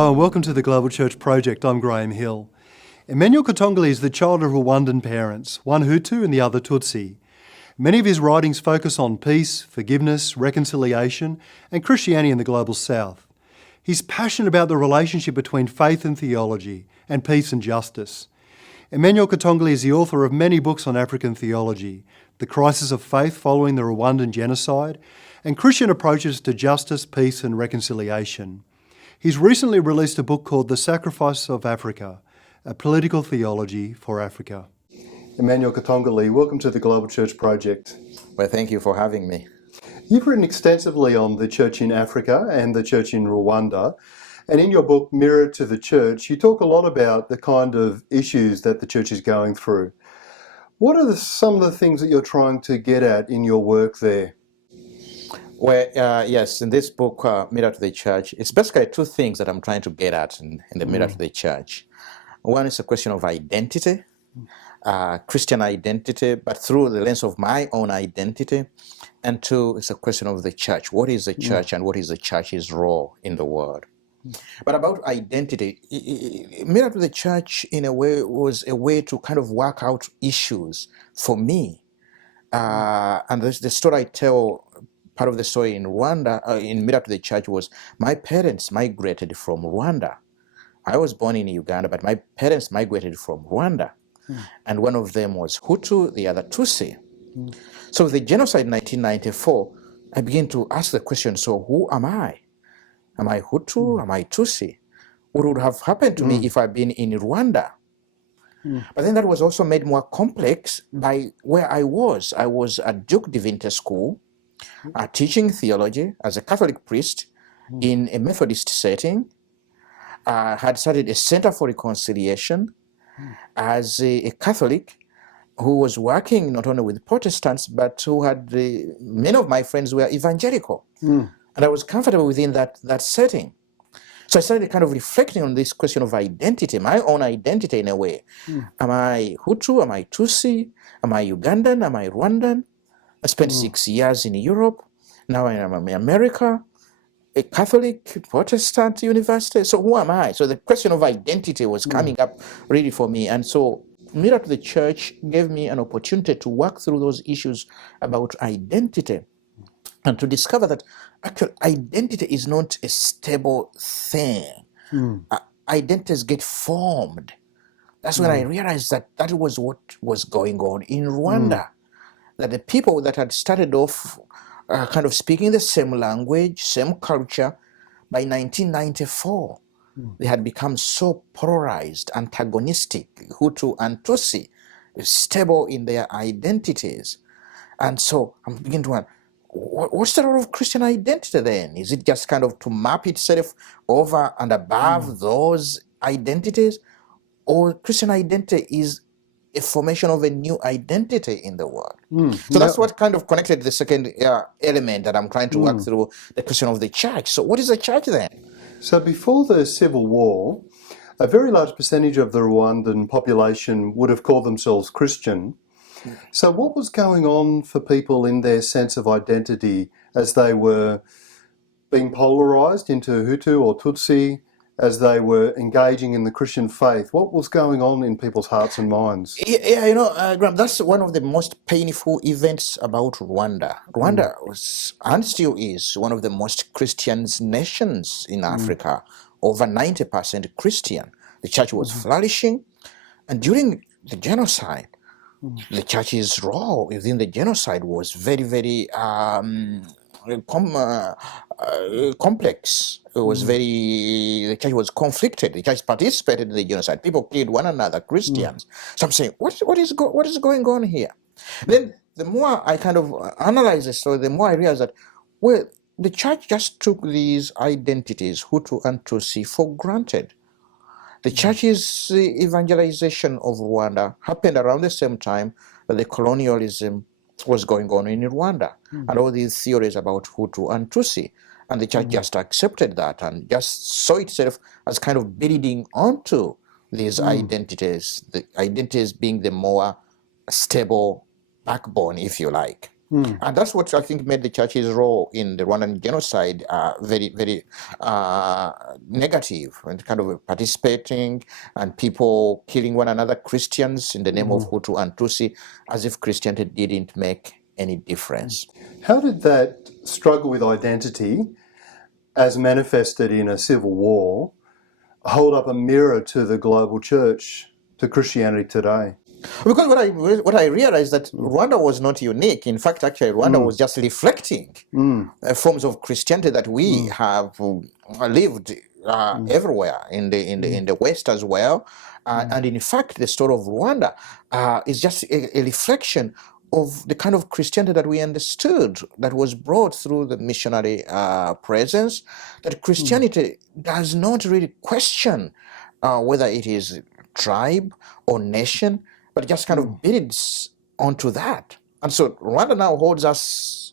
Hello and welcome to the Global Church Project. I'm Graham Hill. Emmanuel Katongole is the child of Rwandan parents, one Hutu and the other Tutsi. Many of his writings focus on peace, forgiveness, reconciliation, and Christianity in the Global South. He's passionate about the relationship between faith and theology, and peace and justice. Emmanuel Katongole is the author of many books on African theology, The Crisis of Faith Following the Rwandan Genocide, and Christian approaches to justice, peace, and reconciliation. He's recently released a book called The Sacrifice of Africa, a political theology for Africa. Emmanuel Katongole, welcome to the Global Church Project. Well, thank you for having me. You've written extensively on the church in Africa and the church in Rwanda. And in your book, Mirror to the Church, you talk a lot about the kind of issues that the church is going through. What are some of the things that you're trying to get at in your work there? Well, yes, in this book, Mirror to the Church, it's basically two things that I'm trying to get at in the Mirror to the Church. One is a question of identity, Christian identity, but through the lens of my own identity. And two, it's a question of the church. What is the church and what is the church's role in the world? But about identity, Mirror to the Church, in a way, was a way to kind of work out issues for me. And the story I tell, part of the story in Rwanda, in Mirror to the Church, was my parents migrated from Rwanda. I was born in Uganda, but my parents migrated from Rwanda. And one of them was Hutu, the other Tutsi. So with the genocide in 1994, I began to ask the question, so who am I? Am I Hutu? Am I Tutsi? What would have happened to me if I'd been in Rwanda? But then that was also made more complex by where I was. I was at Duke Divinity School, teaching theology as a Catholic priest in a Methodist setting. I had started a Center for Reconciliation as a Catholic who was working not only with Protestants, but who had, many of my friends were evangelical. And I was comfortable within that setting. So I started kind of reflecting on this question of identity, my own identity in a way. Am I Hutu? Am I Tutsi? Am I Ugandan? Am I Rwandan? I spent 6 years in Europe. Now I am in America, a Catholic, Protestant university. So who am I? So the question of identity was coming up really for me. And so Mirror to the Church gave me an opportunity to work through those issues about identity and to discover that actual identity is not a stable thing. Identities get formed. That's when I realized that that was what was going on in Rwanda. That the people that had started off kind of speaking the same language, same culture, by 1994, they had become so polarized, antagonistic, Hutu and Tutsi, stable in their identities. And so I'm beginning to wonder, what's the role of Christian identity then? Is it just kind of to map itself over and above those identities? Or Christian identity is a formation of a new identity in the world? So that's what kind of connected the second element that I'm trying to work through, the question of the church. So what is the church then? So before the Civil War, a very large percentage of the Rwandan population would have called themselves Christian. So what was going on for people in their sense of identity as they were being polarized into Hutu or Tutsi, as they were engaging in the Christian faith? What was going on in people's hearts and minds? Yeah, Graham, that's one of the most painful events about Rwanda. Rwanda was, and still is, one of the most Christian nations in Africa, over 90% Christian. The church was flourishing, and during the genocide, the church's role within the genocide was very, very complex. It was the church was conflicted. The church participated in the genocide. People killed one another, Christians. So I'm saying, what is going on here? Then the more I kind of analyze the story, the more I realize that, well, the church just took these identities, Hutu and Tutsi, for granted. The church's evangelization of Rwanda happened around the same time that the colonialism was going on in Rwanda, and all these theories about Hutu and Tutsi. And the church just accepted that and just saw itself as kind of building onto these identities, the identities being the more stable backbone, if you like. And that's what I think made the church's role in the Rwandan genocide very, very negative, and kind of participating and people killing one another, Christians in the name of Hutu and Tutsi, as if Christianity didn't make any difference. How did that struggle with identity, as manifested in a civil war, hold up a mirror to the global church, to Christianity today? Because what I realized that Rwanda was not unique. In fact, actually, Rwanda was just reflecting forms of Christianity that we have lived everywhere in the West as well. And in fact, the story of Rwanda is just a reflection of the kind of Christianity that we understood, that was brought through the missionary presence. That Christianity does not really question whether it is tribe or nation, but just kind of builds onto that. And so Rwanda now holds us,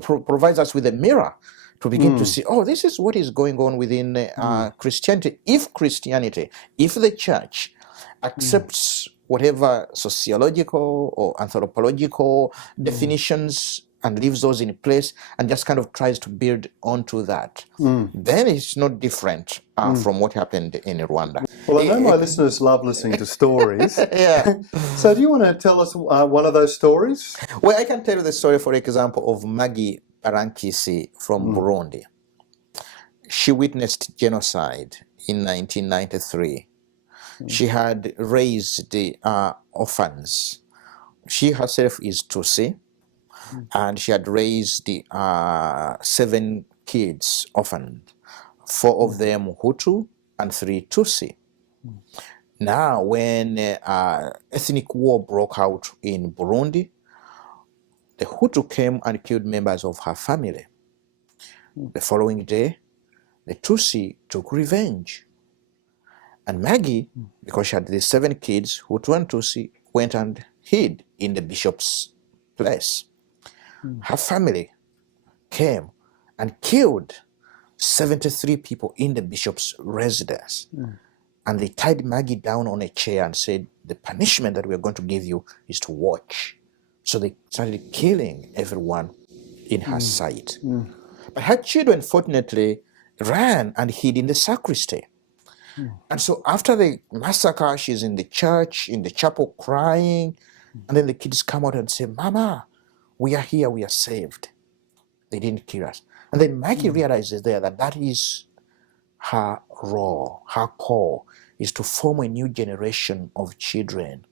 provides us with a mirror to begin to see, oh, this is what is going on within Christianity. If the church accepts whatever sociological or anthropological definitions and leaves those in place and just kind of tries to build onto that, then it's not different from what happened in Rwanda. Well, I know my listeners love listening to stories. Yeah. So do you want to tell us one of those stories? Well, I can tell you the story, for example, of Maggie Barankisi from Burundi. She witnessed genocide in 1993. She had raised the orphans. She herself is Tutsi, and she had raised the 7 kids orphaned, 4 of them Hutu and 3 Tutsi. Now, when ethnic war broke out in Burundi, the Hutu came and killed members of her family. The following day, the Tutsi took revenge. And Maggie, because she had the 7 kids, Hutu and Tutsi, went and hid in the bishop's place. Her family came and killed 73 people in the bishop's residence. And they tied Maggie down on a chair and said, the punishment that we're going to give you is to watch. So they started killing everyone in her sight. But her children, fortunately, ran and hid in the sacristy. And so after the massacre, she's in the church, in the chapel, crying. And then the kids come out and say, Mama, we are here, we are saved. They didn't kill us. And then Maggie realizes there that that is her role, her call, is to form a new generation of children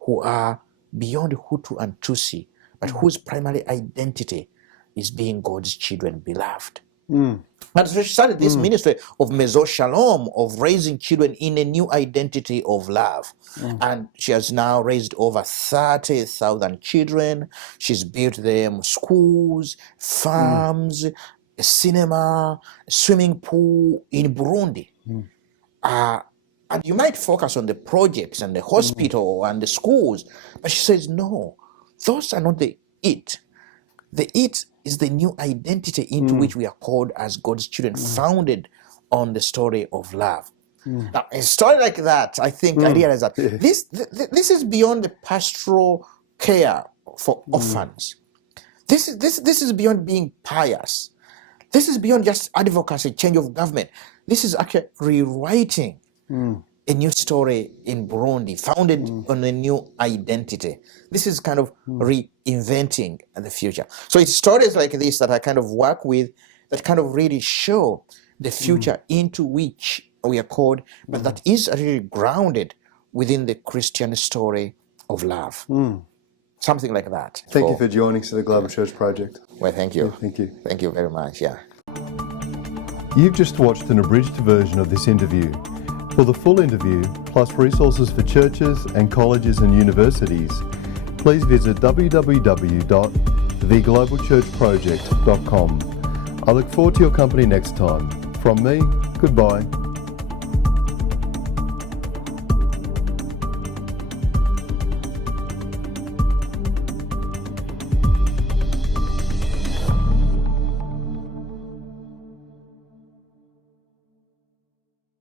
who are beyond Hutu and Tutsi, but whose primary identity is being God's children, beloved. And so she started this ministry of Mezo Shalom, of raising children in a new identity of love. And she has now raised over 30,000 children. She's built them schools, farms, a cinema, a swimming pool in Burundi. And you might focus on the projects and the hospital and the schools, but she says, no, those are not the it. The it is the new identity into which we are called as God's children, founded on the story of love. Now, a story like that, I think I realize that this is beyond the pastoral care for orphans. This is beyond being pious. This is beyond just advocacy, change of government. This is actually rewriting a new story in Burundi, founded on a new identity. This is kind of reinventing the future. So it's stories like this that I kind of work with, that kind of really show the future into which we are called, but that is really grounded within the Christian story of love. Something like that. Thank you for joining us at the Global Church Project. Well, thank you. Thank you. Thank you very much. Yeah. You've just watched an abridged version of this interview. For the full interview, plus resources for churches and colleges and universities, please visit www.theglobalchurchproject.com. I look forward to your company next time. From me, goodbye.